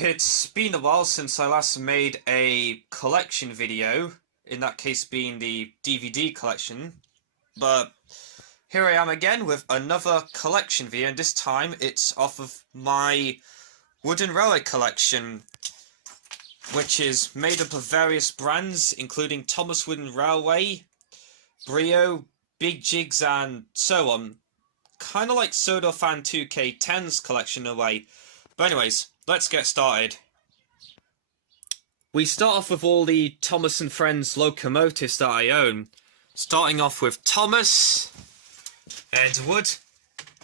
It's been a while since I last made a collection video, in that case being the DVD collection, but here I am again with another collection video, and this time it's off of my Wooden Railway collection, which is made up of various brands, including Thomas Wooden Railway, Brio, Big Jigs, and so on. Kind of like Soda Fan 2K10's collection in a way. But anyways, let's get started. We start off with all the Thomas and Friends locomotives that I own. Starting off with Thomas, Edward,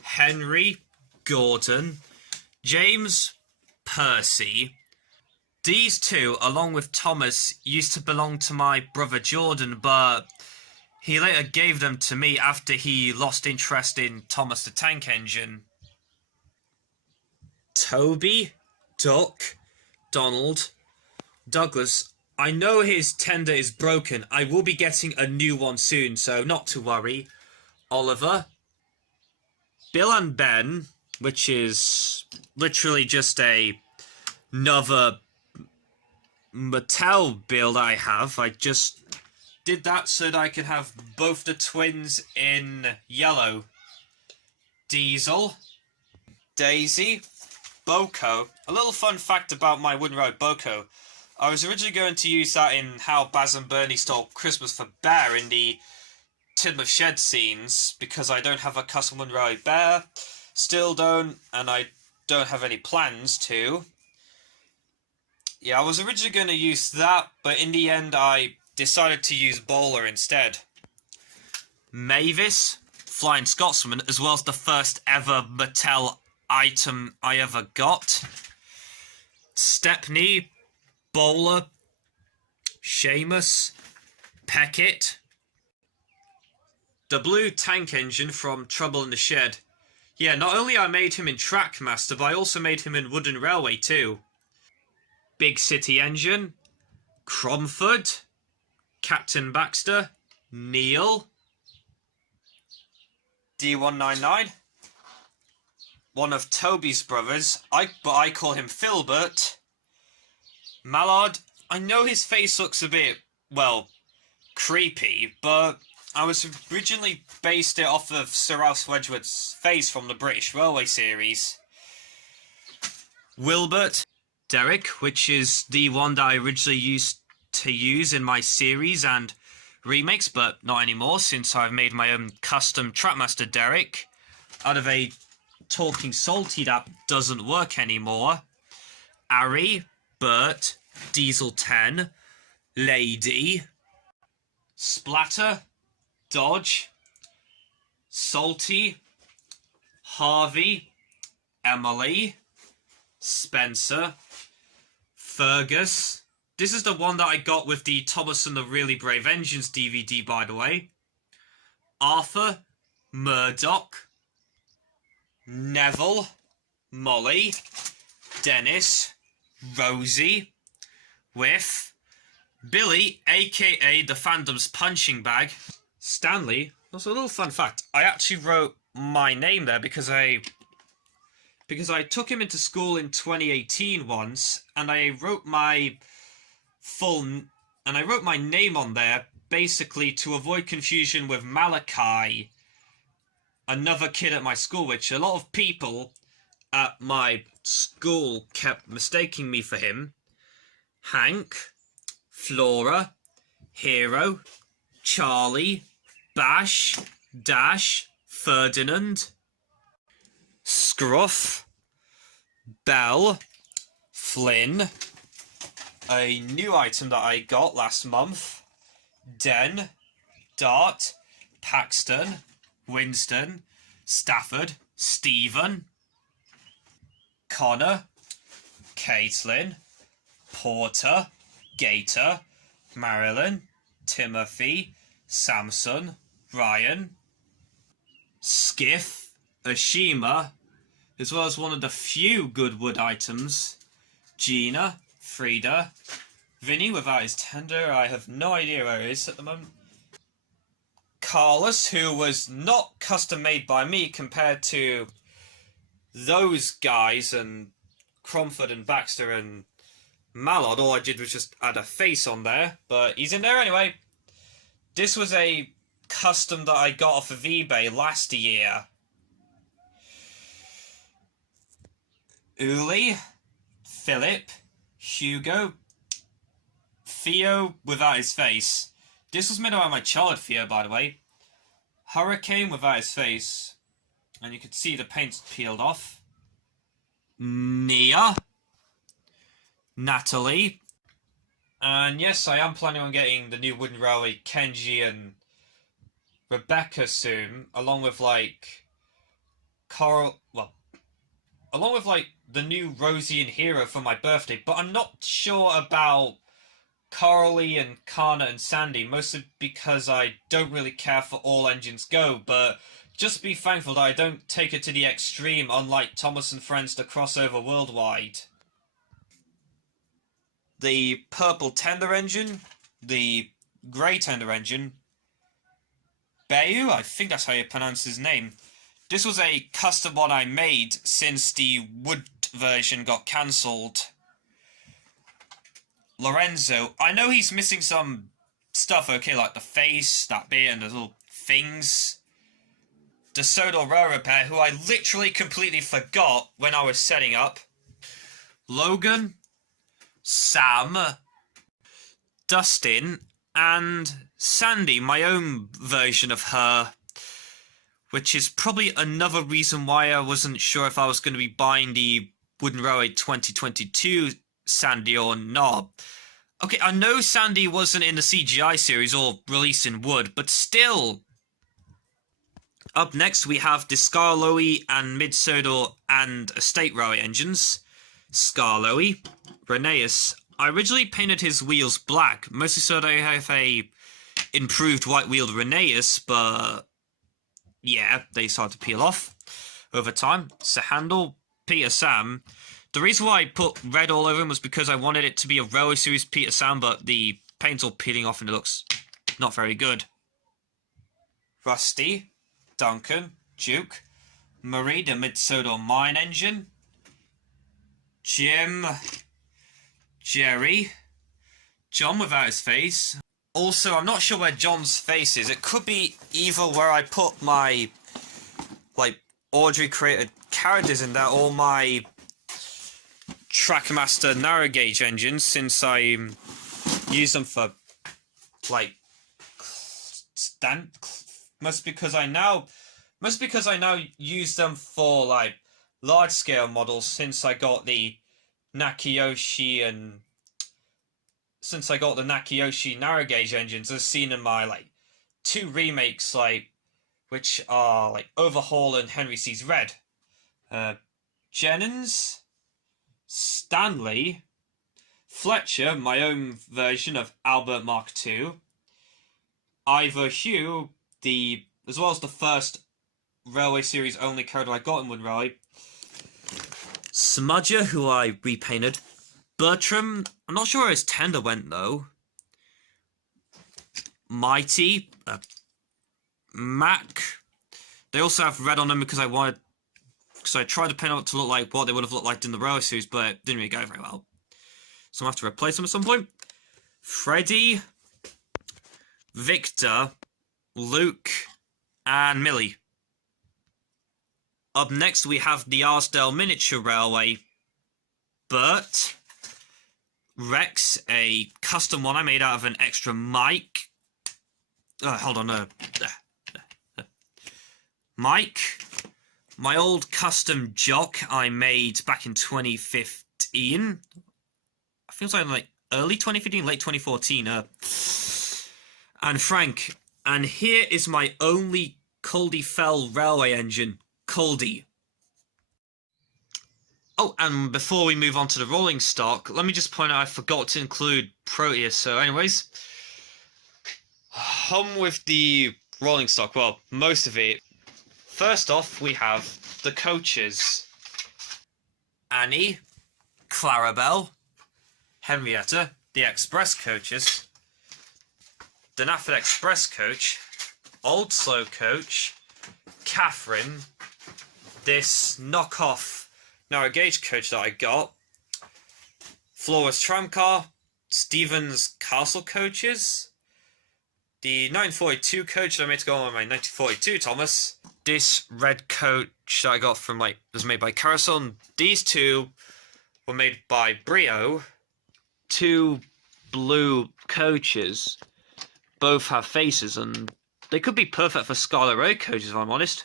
Henry, Gordon, James, Percy. These two, along with Thomas, used to belong to my brother Jordan, but he later gave them to me after he lost interest in Thomas the Tank Engine. Toby, Duck, Donald, Douglas. I know his tender is broken. I will be getting a new one soon, so not to worry. Oliver, Bill and Ben, which is literally just another Mattel build I have. I just did that so that I could have both the twins in yellow. Diesel, Daisy, Boko. A little fun fact about my Wooden Railway Boko. I was originally going to use that in How Baz and Bernie Stole Christmas for Bear in the Tidmouth Shed scenes, because I don't have a custom Wooden Railway Bear. Still don't, and I don't have any plans to. Yeah, I was originally going to use that, but in the end I decided to use Bowler instead. Mavis, Flying Scotsman, as well as the first ever Mattel item I ever got. Stepney, Bowler, Seamus, Peckett. The blue tank engine from Trouble in the Shed. Yeah, not only I made him in Trackmaster, but I also made him in Wooden Railway too. Big City Engine, Cromford, Captain Baxter, Neil, D199, one of Toby's brothers, but I call him Filbert. Mallard, I know his face looks a bit, well, creepy, but I was originally based it off of Sir Ralph Wedgwood's face from the British Railway series. Wilbert, Derek, which is the one that I originally used to use in my series and remakes, but not anymore since I've made my own custom Trackmaster Derek out of a Talking Salty that doesn't work anymore. Ari, Bert, Diesel 10, Lady, Splatter, Dodge, Salty, Harvey, Emily, Spencer, Fergus. This is the one that I got with the Thomas and the Really Brave Engines DVD, by the way. Arthur, Murdoch, Neville, Molly, Dennis, Rosie, Whiff, Billy, aka the fandom's punching bag, Stanley. Also, a little fun fact, I actually wrote my name there because I took him into school in 2018 once, and I wrote my name on there basically to avoid confusion with Malachi, another kid at my school, which a lot of people at my school kept mistaking me for him. Hank, Flora, Hero, Charlie, Bash, Dash, Ferdinand, Scruff, Bell, Flynn, a new item that I got last month, Den, Dart, Paxton, Winston, Stafford, Stephen, Connor, Caitlin, Porter, Gator, Marilyn, Timothy, Samson, Ryan, Skiff, Ashima, as well as one of the few good wood items, Gina, Frida, Vinny without his tender, I have no idea where he is at the moment, Carlos, who was not custom made by me compared to those guys and Cromford and Baxter and Mallard. All I did was just add a face on there, but he's in there anyway. This was a custom that I got off of eBay last year. Uli, Philip, Hugo, Theo without his face. This was made by my childhood Theo, by the way. Hurricane without his face. And you could see the paint peeled off. Nia. Natalie. And yes, I am planning on getting the new Wooden Railway Kenji and Rebecca soon, along with like Carl, well, along with like the new Rosie and Hero for my birthday, but I'm not sure about Carly and Kana and Sandy, mostly because I don't really care for All Engines Go, but just be thankful that I don't take it to the extreme, unlike Thomas and Friends to crossover worldwide. The purple tender engine, the grey tender engine, Bayu, I think that's how you pronounce his name. This was a custom one I made since the wood version got cancelled. Lorenzo, I know he's missing some stuff, okay, like the face, that bit, and the little things. The Sodor Rail Repair, who I literally completely forgot when I was setting up. Logan, Sam, Dustin, and Sandy, my own version of her, which is probably another reason why I wasn't sure if I was going to be buying the Wooden Railway 2022 Sandy or not. Okay, I know Sandy wasn't in the CGI series or released in wood, but still. Up next, we have the Skarloey and Mid-Sodor and Estate Railway engines. Skarloey, Rheneas. I originally painted his wheels black, mostly so that I have a improved white-wheeled Rheneas, but yeah, they started to peel off over time. Sahandel, Peter Sam. The reason why I put red all over him was because I wanted it to be a Railway Series Peter Sam, but the paint's all peeling off and it looks not very good. Rusty, Duncan, Duke, Marie, the Mid-Sodor mine engine, Jim, Jerry, John without his face. Also, I'm not sure where John's face is. It could be either where I put my, like, Audrey created characters in there, or my Trackmaster narrow gauge engines, since I use them for, like, must because I now use them for like large scale models since I got the Nakiyoshi narrow gauge engines, as seen in my like 2 remakes, like which are like Overhaul and Henry Sees Red. Jennings, Stanley, Fletcher, my own version of Albert Mark II, Ivor Hugh, as well as the first Railway Series only character I got in Wooden Railway. Smudger, who I repainted. Bertram, I'm not sure where his tender went though. Mighty, Mac. They also have red on them because I tried to paint them to look like what they would have looked like in the Railway Series, but it didn't really go very well. So I'm going to have to replace them at some point. Freddy, Victor, Luke, and Millie. Up next, we have the Arsdale Miniature Railway. Bert, Rex, a custom one I made out of an extra mic. Hold on, Mike, my old custom jock I made back in 2015. I think it was like early 2015, late 2014. And Frank. And here is my only Culdee Fell Railway engine, Culdee. Oh, and before we move on to the rolling stock, let me just point out I forgot to include Proteus. So anyways, on with the rolling stock. Well, most of it. First off, we have the coaches. Annie, Clarabelle, Henrietta, the express coaches, the Nafford Express coach, Old Slow coach, Catherine, this knockoff narrow gauge coach that I got. Flores tramcar, Stevens Castle coaches, the 1942 coach that I made to go on my 1942 Thomas. This red coach that I got from was made by Carousel, and these two were made by Brio. Two blue coaches both have faces, and they could be perfect for Scarlet Road coaches if I'm honest.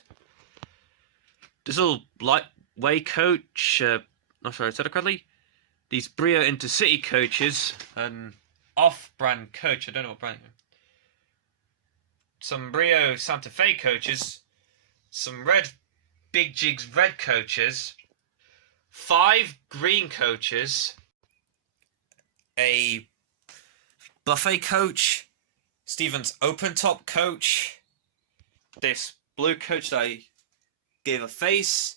This little lightweight coach, not sure I said it correctly. These Brio Intercity coaches, an off-brand coach, I don't know what brand. Some Brio Santa Fe coaches, some red Big Jigs red coaches, 5 green coaches, a buffet coach, Stevens open top coach, this blue coach that I gave a face,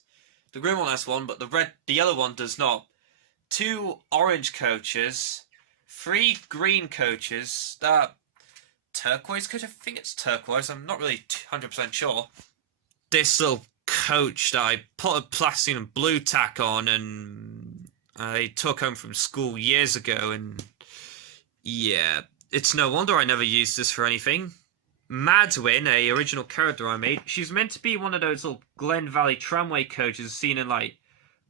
the green one has one, but the yellow one does not. 2 orange coaches, 3 green coaches, that turquoise coach, I think it's turquoise, I'm not really 100% sure. This little coach that I put a plastic and blue tack on and I took home from school years ago, and yeah, it's no wonder I never used this for anything. Madwin, a original character I made, she's meant to be one of those little Glen Valley tramway coaches seen in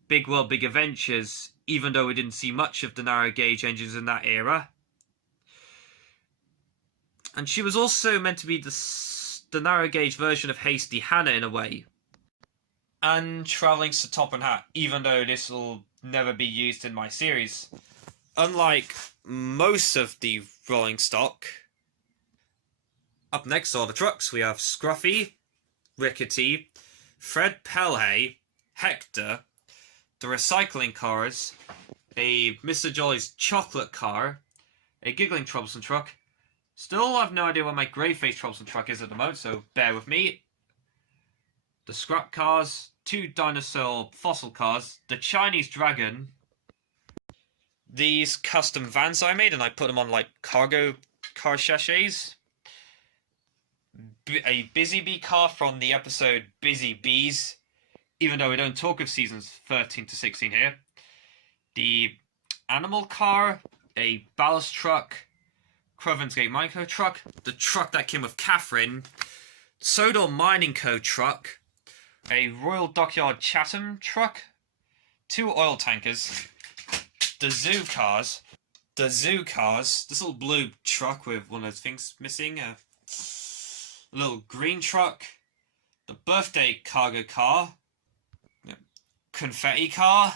Big World Big Adventures, even though we didn't see much of the narrow gauge engines in that era. And she was also meant to be the narrow gauge version of Hasty Hannah in a way. And Travelling Sir Top and Hat, even though this will never be used in my series. Unlike most of the rolling stock. Up next are the trucks. We have Scruffy, Rickety, Fred Pelhay, Hector, the recycling cars, a Mr. Jolly's chocolate car, a Giggling Troublesome truck. Still have no idea what my grey face Troublesome truck is at the moment, so bear with me. The scrap cars, 2 dinosaur fossil cars, the Chinese dragon, these custom vans I made and I put them on cargo car sachets, a Busy Bee car from the episode Busy Bees, even though we don't talk of seasons 13 to 16 here. The animal car, a ballast truck, Crovan's Gate Mining Co. truck, the truck that came with Catherine, Sodor Mining Co. truck, a Royal Dockyard Chatham truck, 2 oil tankers, the zoo cars, this little blue truck with one of those things missing, a little green truck, the birthday cargo car, confetti car,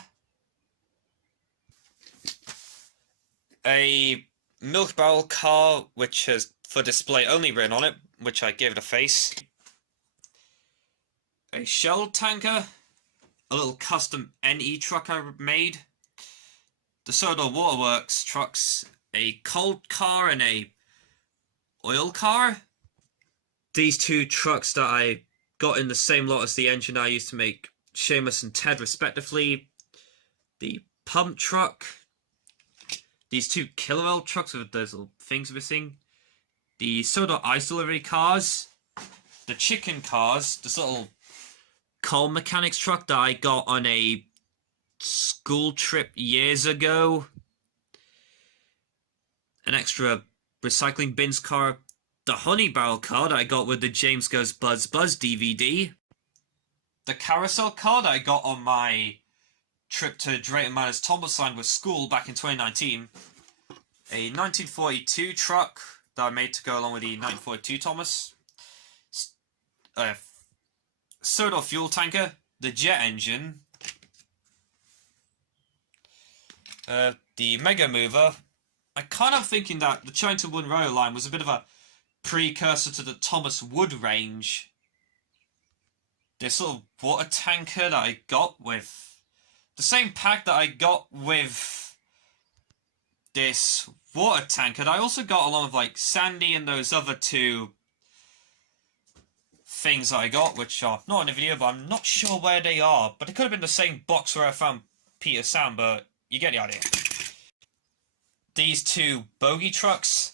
a milk barrel car which has for display only written on it, which I gave it a face, a shell tanker, a little custom NE truck I made, the Sodor Waterworks trucks, a cold car and a oil car. These 2 trucks that I got in the same lot as the engine I used to make Seamus and Ted respectively, the pump truck, these 2 killer oil trucks with those little things missing, the Sodor ice delivery cars, the chicken cars, this little coal mechanics truck that I got on a school trip years ago, an extra recycling bins car, the honey barrel car that I got with the James Goes Buzz Buzz DVD, the carousel car that I got on my trip to Drayton Manor's Thomasline with school back in 2019, a 1942 truck that I made to go along with the 1942 Thomas, Sodor fuel tanker, the jet engine, the Mega Mover. I'm kind of thinking that the China Wood Rail line was a bit of a precursor to the Thomas Wood range. This little water tanker that I got with the same pack that I got with this water tanker that I also got along with Sandy and those other 2 things that I got, which are not in the video, but I'm not sure where they are. But it could have been the same box where I found Peter Sam, but you get the idea. These 2 bogie trucks,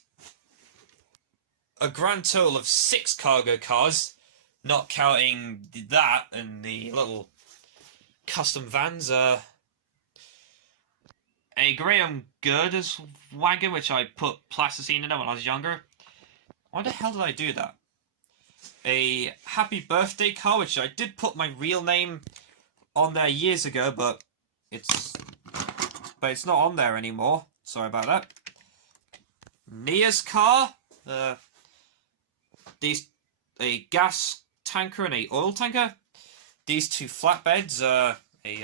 a grand total of 6 cargo cars, not counting that and the little custom vans. A Graham Girders wagon, which I put plasticine in it when I was younger. Why the hell did I do that? A happy birthday car, which I did put my real name on there years ago, but it's not on there anymore. Sorry about that. Nia's car. A gas tanker and a oil tanker. These two flatbeds. A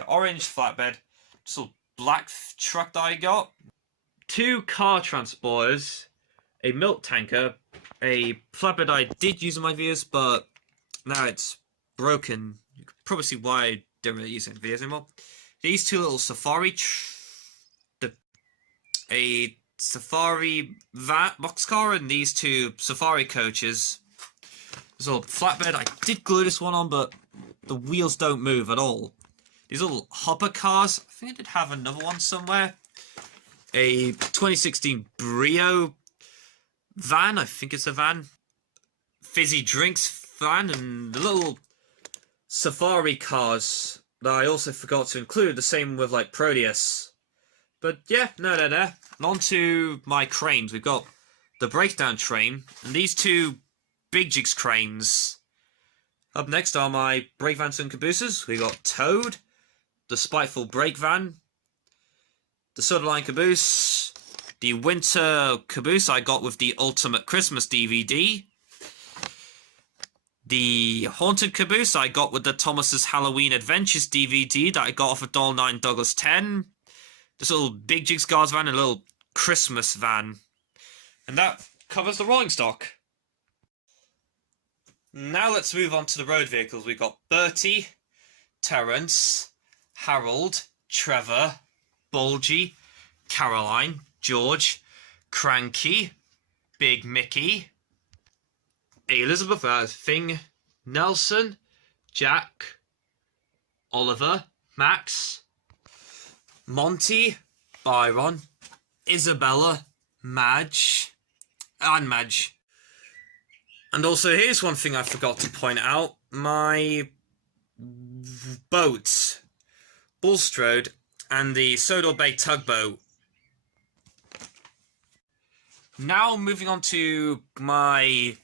orange flatbed. Just a black truck that I got. Two car transporters. A milk tanker. A flatbed I did use in my videos, but now it's broken. You can probably see why I don't really use it in videos anymore. These two little safari, a safari van boxcar, and these two safari coaches. This little flatbed, I did glue this one on, but the wheels don't move at all. These little hopper cars, I think I did have another one somewhere. A 2016 Brio van, I think it's a van. Fizzy drinks van, and the little safari cars that I also forgot to include, the same with like Proteus. But yeah, no. And on to my cranes. We've got the breakdown train, and these two big jigs cranes. Up next are my brake vans and cabooses. We got Toad, the spiteful brake van, the Soda Line caboose, the winter caboose I got with the Ultimate Christmas DVD, the haunted caboose I got with the Thomas's Halloween Adventures DVD that I got off of Doll 9 Douglas 10, this little big jigs guards van, and a little Christmas van. And that covers the rolling stock. Now let's move on to the road vehicles. We've got Bertie, Terence, Harold, Trevor, Bulgy, Caroline, George, Cranky, Big Mickey, Elizabeth, Thing, Nelson, Jack, Oliver, Max, Monty, Byron, Isabella, Madge, and Madge. And also, here's one thing I forgot to point out. My boats, Bulstrode, and the Sodor Bay tugboat. Now moving on to my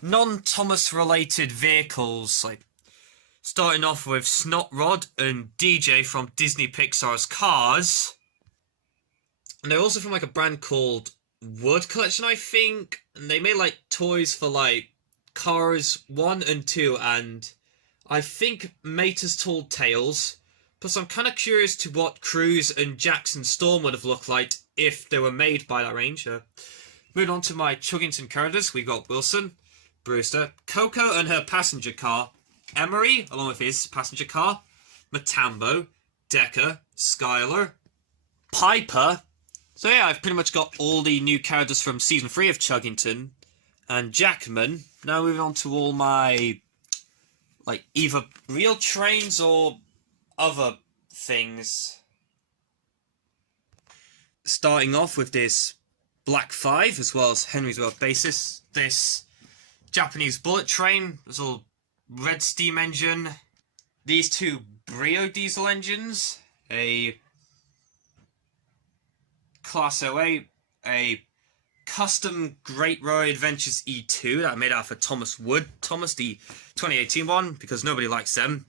non-Thomas related vehicles, like starting off with Snot Rod and DJ from Disney Pixar's Cars. And they're also from like a brand called Wood Collection, I think. And they made like toys for like Cars 1 and 2, and I think Mater's Tall Tales. Plus I'm kind of curious to what Cruise and Jackson Storm would have looked like if they were made by that range. Moving on to my Chuggington characters, we've got Wilson, Brewster, Coco and her passenger car, Emery along with his passenger car, Matambo, Decker, Skylar, Piper. So yeah, I've pretty much got all the new characters from Season 3 of Chuggington, and Jackman. Now moving on to all my, like, either real trains or other things. Starting off with this Black 5, as well as Henry's World Basis. This Japanese bullet train, this little red steam engine. These two Brio diesel engines. A Class 08, a custom Great Roy Adventures E2 that I made out for Thomas Wood. Thomas, the 2018 one, because nobody likes them.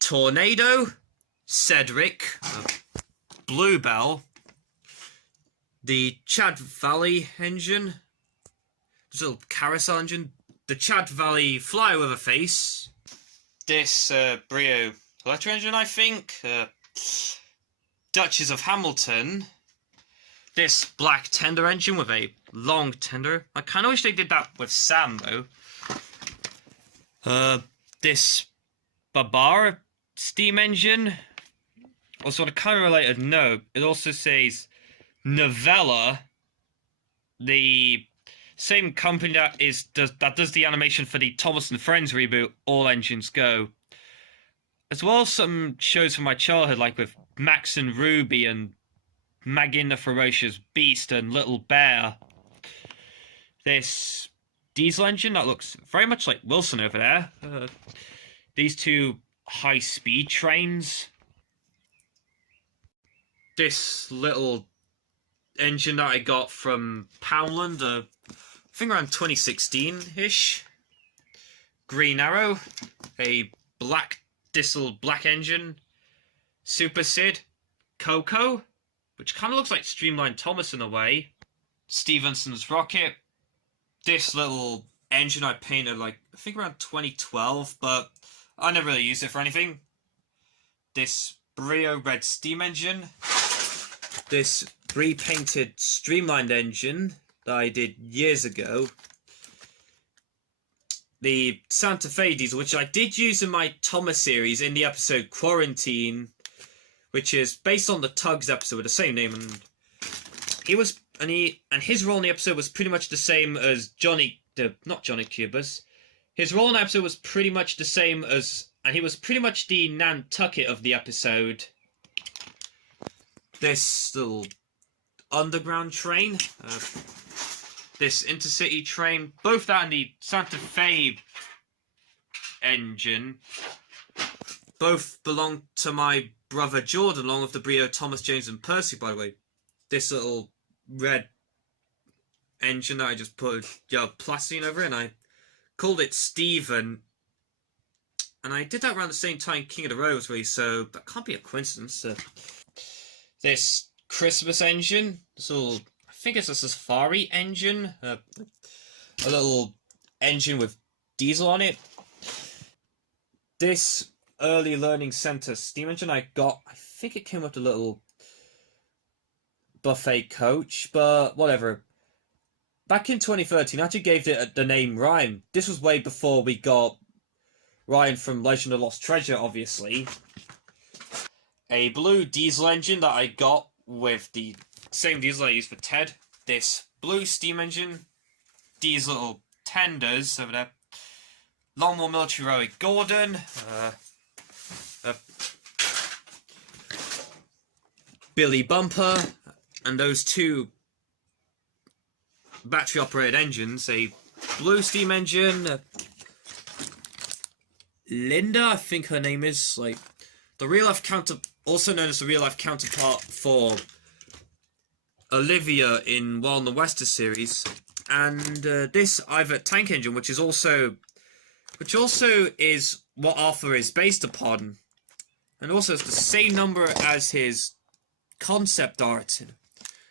Tornado, Cedric, Bluebell, the Chad Valley engine, this little carousel engine, the Chad Valley Flyover Face, this Brio electric engine, I think, Duchess of Hamilton, this black tender engine with a long tender. I kind of wish they did that with Sam, though. This Barbara steam engine. Also, on a kind of related note, it also says Novella, the same company that does the animation for the Thomas and Friends reboot, All Engines Go. As well as some shows from my childhood, like with Max and Ruby and Maggie the Ferocious Beast and Little Bear. This diesel engine that looks very much like Wilson over there. These two high-speed trains. This little engine that I got from Poundland, I think around 2016-ish. Green Arrow, a black Diesel black engine. Super Sid, Coco, which kind of looks like Streamline Thomas in a way. Stevenson's Rocket. This little engine I painted I think around 2012, but I never really used it for anything. This Brio Red Steam engine. This repainted Streamlined engine that I did years ago. The Santa Fe diesel, which I did use in my Thomas series in the episode Quarantine, which is based on the Tugs episode with the same name, and his role in the episode was pretty much the same as not Johnny Cubas. His role in the episode was pretty much the same as, and he was pretty much the Nantucket of the episode. This little underground train, this intercity train, both that and the Santa Fe engine, both belong to my brother Jordan, along with the Brio, Thomas, James, and Percy, by the way. This little red engine that I just put plasticine over it, and I called it Steven. And I did that around the same time King of the Road was released, so that can't be a coincidence. This Christmas engine, this little, I think it's a Safari engine, a little engine with diesel on it. This Early Learning Center steam engine I got, I think it came with a little buffet coach, but whatever. Back in 2013, I actually gave it the name Ryan. This was way before we got Ryan from Legend of Lost Treasure, obviously. A blue diesel engine that I got with the same diesel I used for Ted. This blue steam engine. These little tenders over there. Longmore Military Railway Gordon. Billy Bumper. And those two battery operated engines. A blue steam engine. Linda, I think her name is. The real life also known as the real life counterpart for Olivia in Wild in the Wester series, and this Ivert tank engine, which also is what Arthur is based upon, and also it's the same number as his concept art,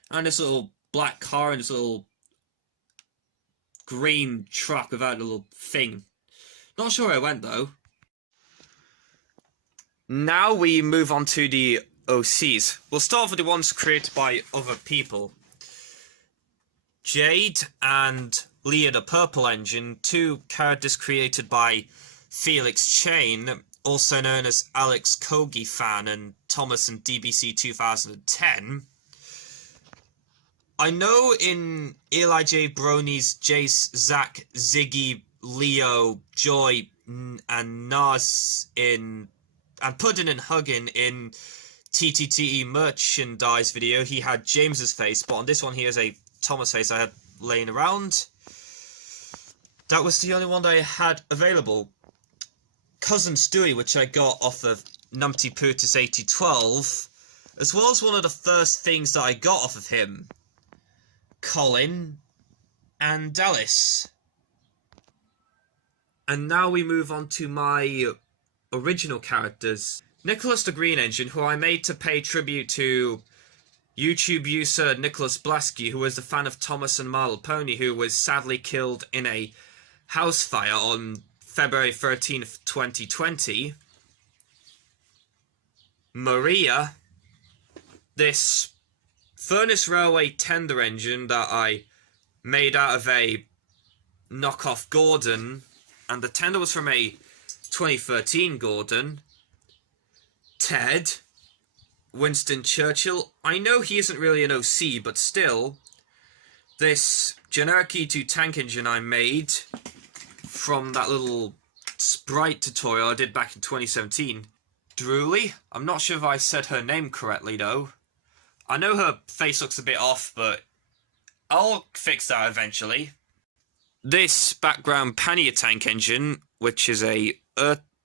and this little black car and this little green truck without a little thing. Not sure where it went though. Now we move on to the OCs. We'll start with the ones created by other people. Jade and Leah the Purple Engine, two characters created by Felix Chain, also known as Alex Kogi Fan and Thomas and DBC 2010. I know in Eli J. Brony's Jace, Zach, Ziggy, Leo, Joy, and Nas and Puddin' and Huggin in TTTE merchandise video, he had James's face, but on this one he has a Thomas face I had laying around. That was the only one that I had available. Cousin Stewie, which I got off of Numpty Pootus 8012, as well as one of the first things that I got off of him, Colin and Dallas. And now we move on to my original characters. Nicholas the Green Engine, who I made to pay tribute to YouTube user Nicholas Blasky, who was a fan of Thomas and My Little Pony, who was sadly killed in a house fire on February 13th, 2020. Maria, this Furnace Railway tender engine that I made out of a knockoff Gordon, and the tender was from a 2013 Gordon. Ted, Winston Churchill. I know he isn't really an OC, but still, this generic E2 tank engine I made from that little sprite tutorial I did back in 2017. Drooly, I'm not sure if I said her name correctly though. I know her face looks a bit off, but I'll fix that eventually. This background pannier tank engine, which is a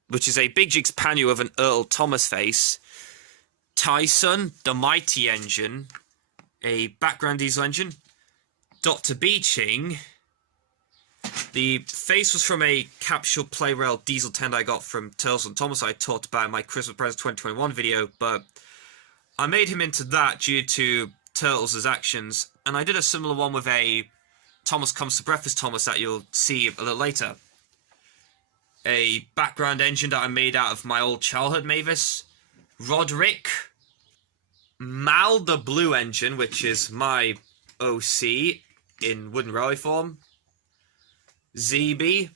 which is a Big Jigs panel with an Earl Thomas face. Tyson, the Mighty Engine, a background diesel engine. Dr. Beeching. The face was from a capsule play rail diesel tender I got from Turtles and Thomas I talked about in my Christmas Present 2021 video, but I made him into that due to Turtles' actions, and I did a similar one with a Thomas Comes to Breakfast Thomas that you'll see a little later. A background engine that I made out of my old childhood Mavis. Roderick. Mal the Blue Engine, which is my OC in wooden railway form. ZB.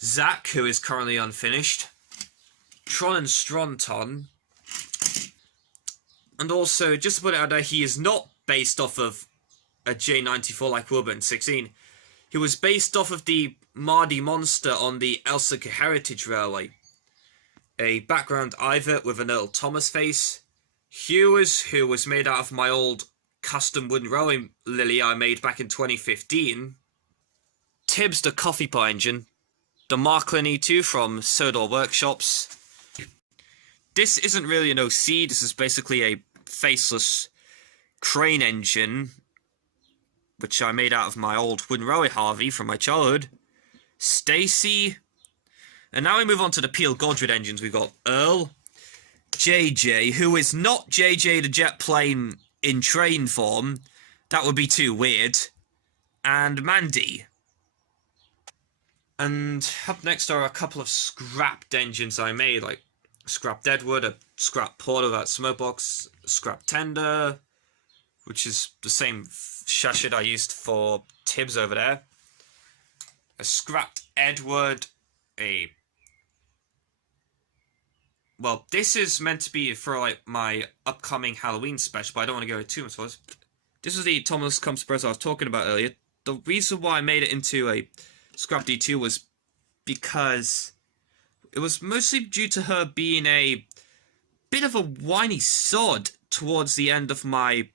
Zack, who is currently unfinished. Tron and Stronton. And also, just to put it out there, he is not based off of a J94 like Wilbur in 16. He was based off of the Mardy Monster on the Elsica Heritage Railway. A background Ivor with an Earl Thomas face. Hewers, who was made out of my old custom wooden railway lily I made back in 2015. Tibbs the Coffee Pot Engine. The Marklin E2 from Sodor Workshops. This isn't really an OC, this is basically a faceless crane engine, which I made out of my old wooden railway Harvey from my childhood. Stacy. And now we move on to the Peel Godred engines. We've got Earl. JJ, who is not JJ the jet plane in train form. That would be too weird. And Mandy. And up next are a couple of scrapped engines I made, like Scrap Deadwood, a Scrap Porter, that Smokebox, Scrap Tender, which is the same chassis I used for Tibbs over there. A Scrapped Edward, well, this is meant to be for like my upcoming Halloween special, but I don't want to go too much for this. This was the Thomas Comes to Breakfast I was talking about earlier. The reason why I made it into a Scrap D2 was because it was mostly due to her being a bit of a whiny sod towards the end of my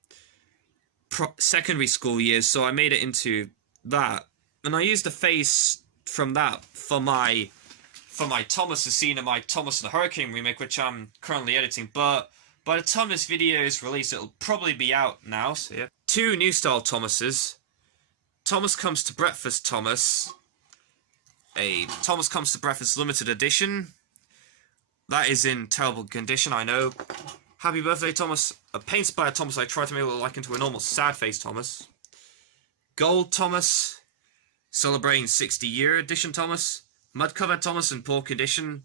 secondary school years, so I made it into that. And I used the face from that for my Thomas scene in my Thomas and the Hurricane remake, which I'm currently editing, but by the time this video is released, it'll probably be out now, so yeah. 2 new style Thomases. Thomas Comes to Breakfast Thomas. A Thomas Comes to Breakfast limited edition. That is in terrible condition, I know. Happy birthday, Thomas. A paint by Thomas I tried to make it look like into a normal sad face Thomas. Gold Thomas. Celebrating 60-year edition Thomas. Mud covered Thomas in poor condition.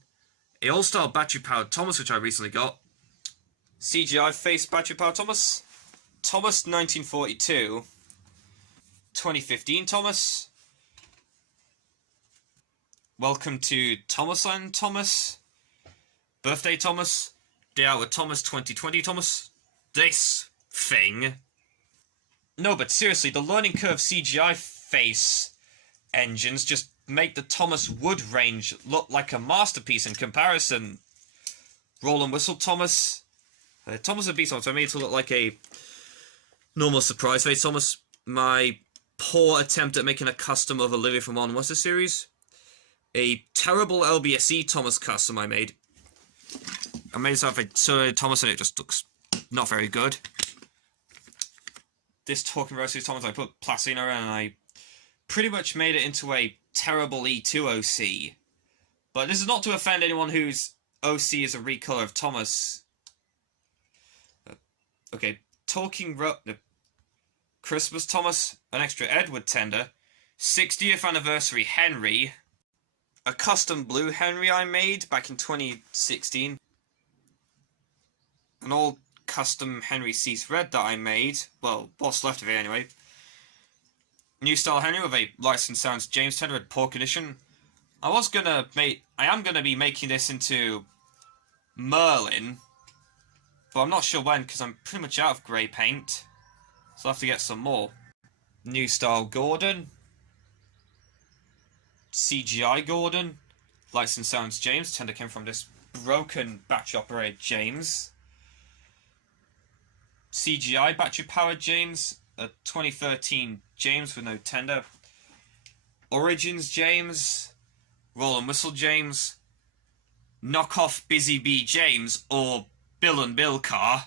A all-style battery powered Thomas, which I recently got. CGI face battery powered Thomas. Thomas 1942. 2015 Thomas. Welcome to Thomas and Thomas. Birthday Thomas. Day Out with Thomas 2020 Thomas. This thing. No, but seriously, the learning curve CGI face engines just make the Thomas Wood range look like a masterpiece in comparison. Roll and Whistle Thomas. Thomas and Beast Thomas. I made it to look like a normal surprise face Thomas. My poor attempt at making a custom of Olivia from On What's the series. A terrible LBSE Thomas custom I made. I made this out of a Solo Thomas and it just looks not very good. This Talking Roses Thomas I put Placino in and I pretty much made it into a terrible E2 OC. But this is not to offend anyone whose OC is a recolor of Thomas. Okay, Christmas Thomas, an extra Edward tender. 60th anniversary Henry. A custom blue Henry I made back in 2016. An old custom Henry Cease Red that I made. Well, what's left of it anyway. New style Henry with a licensed sounds James tender in poor condition. I am gonna be making this into Merlin, but I'm not sure when because I'm pretty much out of grey paint. So I'll have to get some more. New style Gordon. CGI Gordon. Licensed sounds James. Tender came from this broken battery operated James. CGI battery powered James. A 2013 James with no tender. Origins James. Roll and Whistle James. knockoff Busy Bee James or Bill and Bill car.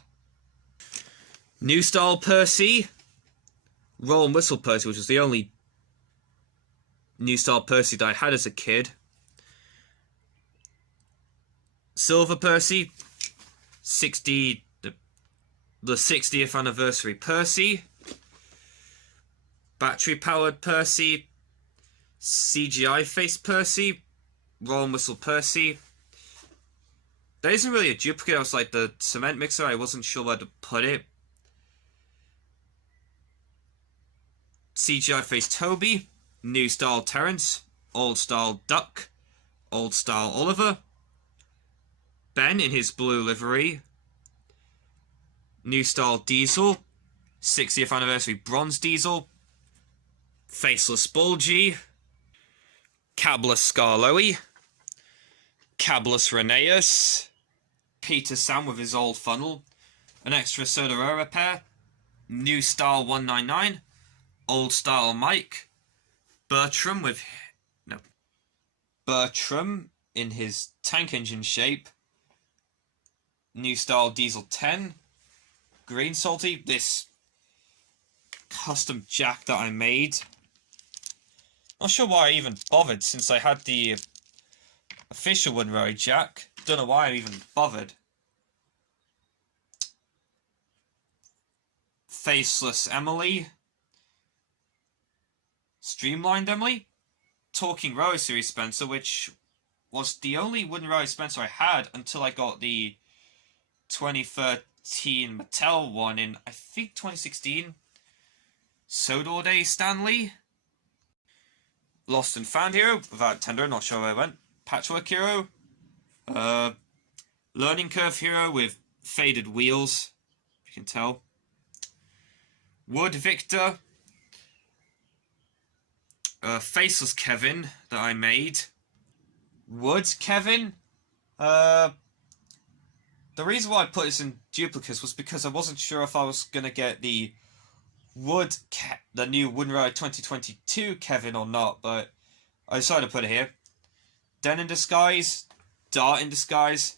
New style Percy. Roll and Whistle Percy, which was the only new style Percy that I had as a kid. Silver Percy. The 60th anniversary Percy. Battery powered Percy. CGI face Percy. Roll and Whistle Percy. There isn't really a duplicate. I was like the cement mixer. I wasn't sure where to put it. CGI face Toby. New style Terrence. Old style Duck. Old style Oliver. Ben in his blue livery. New style Diesel. 60th anniversary Bronze Diesel. Faceless Bulgy. Cabless Scarloey. Cabless Rheneas. Peter Sam with his old funnel. An extra Soda repair. New style 199. Old style Mike. Bertram with... No. Bertram in his tank engine shape. New style Diesel 10. Green Salty. This custom jack that I made. Not sure why I even bothered since I had the official Wooden Railway jack. Don't know why I even bothered. Faceless Emily. Streamlined Emily. Talking Railway Series Spencer, which was the only Wooden Railway Spencer I had until I got the 2013 Mattel one in, I think, 2016. Sodor Day Stanley. Lost and Found Hero, without tender, not sure where I went. Patchwork Hero. Learning Curve Hero with faded wheels, you can tell. Wood Victor. Faceless Kevin that I made. Wood Kevin. The reason why I put this in duplicates was because I wasn't sure if I was going to get the the new Wooden Railway 2022 Kevin or not, but I decided to put it here. Den in Disguise, Dart in Disguise,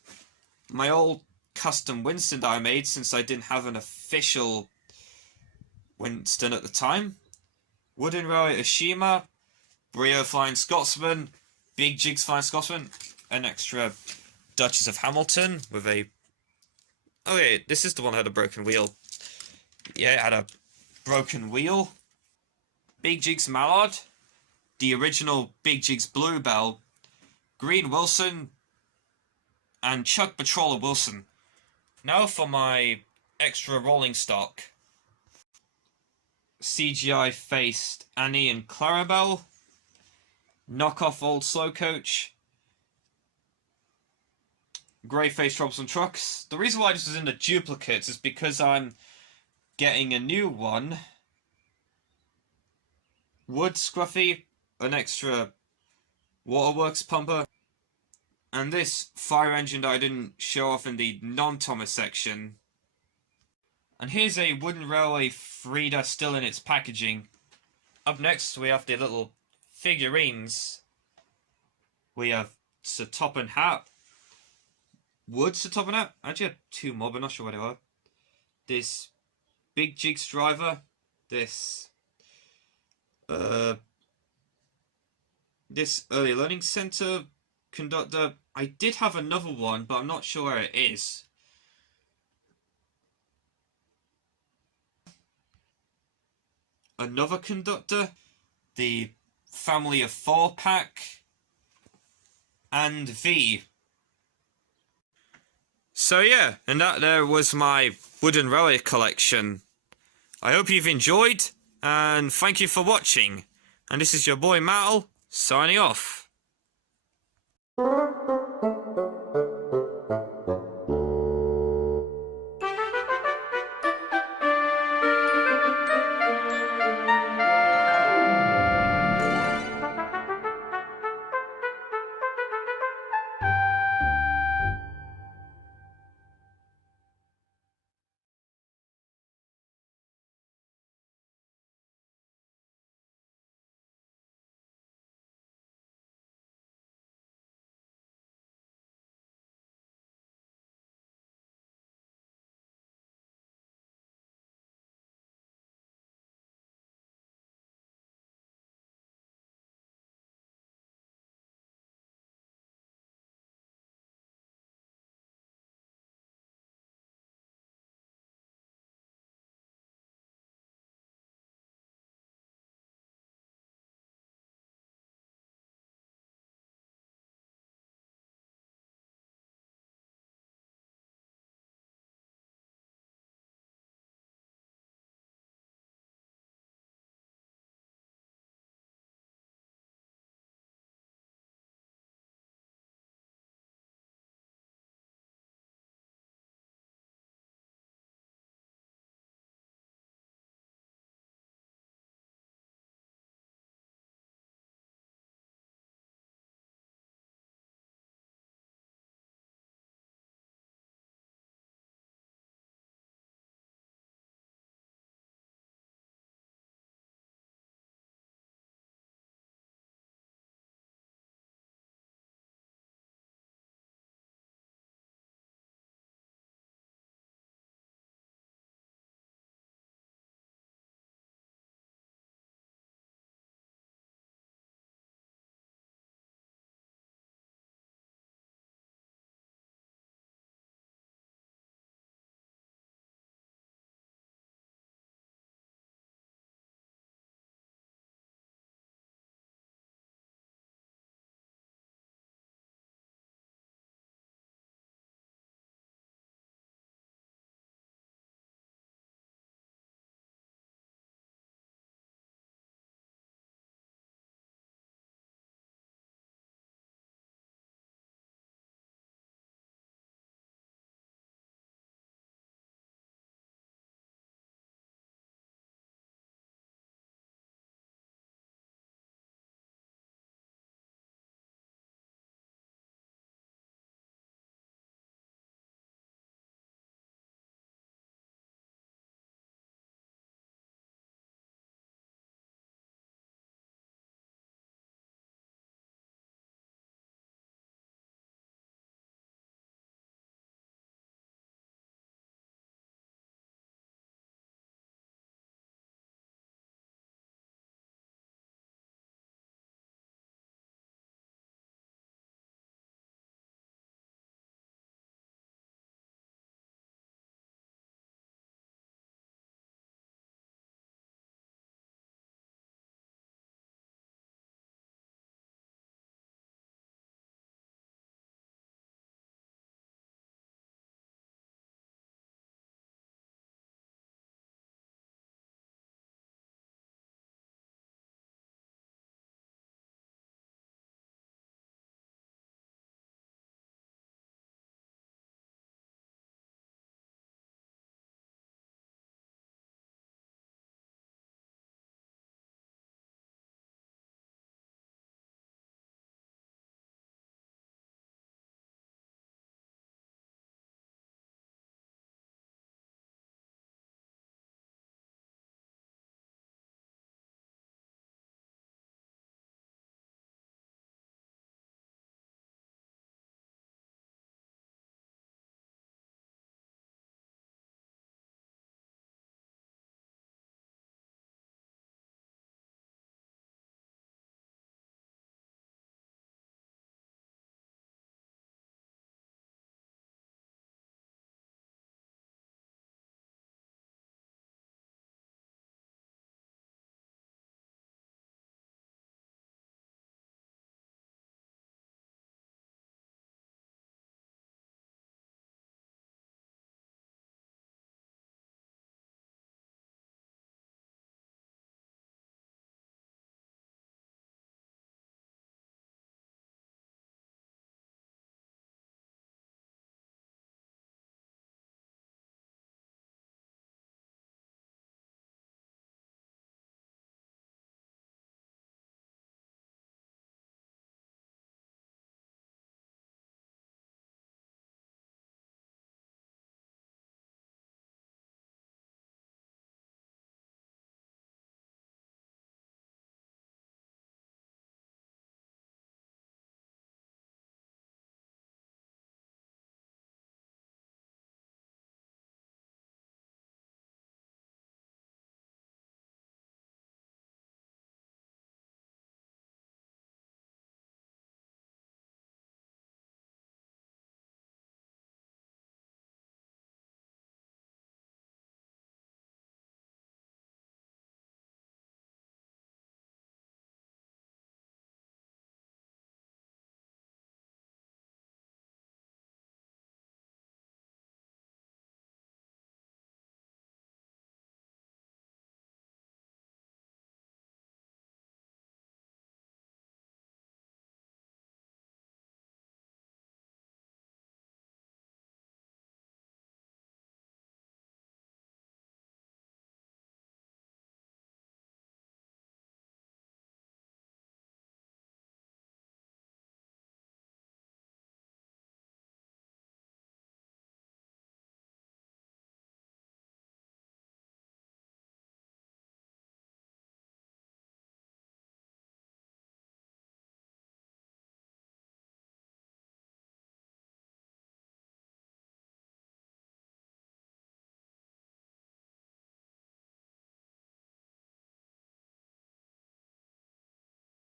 my old custom Winston that I made since I didn't have an official Winston at the time. Wooden Railway Oshima, Brio Flying Scotsman, Big Jigs Flying Scotsman, an extra Duchess of Hamilton with a... Oh yeah, this is the one that had a broken wheel. Yeah, it had a broken wheel. Big Jigs Mallard, the original Big Jigs Bluebell, Green Wilson, and Chuck Patroller Wilson. Now for my extra rolling stock. CGI faced Annie and Clarabelle. Knockoff old Slow Coach. Grey faced Robson Trucks. The reason why this is in the duplicates is because I'm getting a new one. Wood Scruffy, an extra Waterworks pumper, and this fire engine that I didn't show off in the non-Thomas section. And here's a Wooden Railway Frida still in its packaging. Up next we have the little figurines. We have Sir Topham Hatt. Wood Sir Topham Hatt? I actually had two more, but not sure what they were. This Big Jigs Driver. This Early Learning Center conductor. I did have another one, but I'm not sure where it is. Another conductor. The Family of 4 pack. And V. So yeah, and that there was my Wooden Railway collection. I hope you've enjoyed, and thank you for watching. And this is your boy Mal, signing off.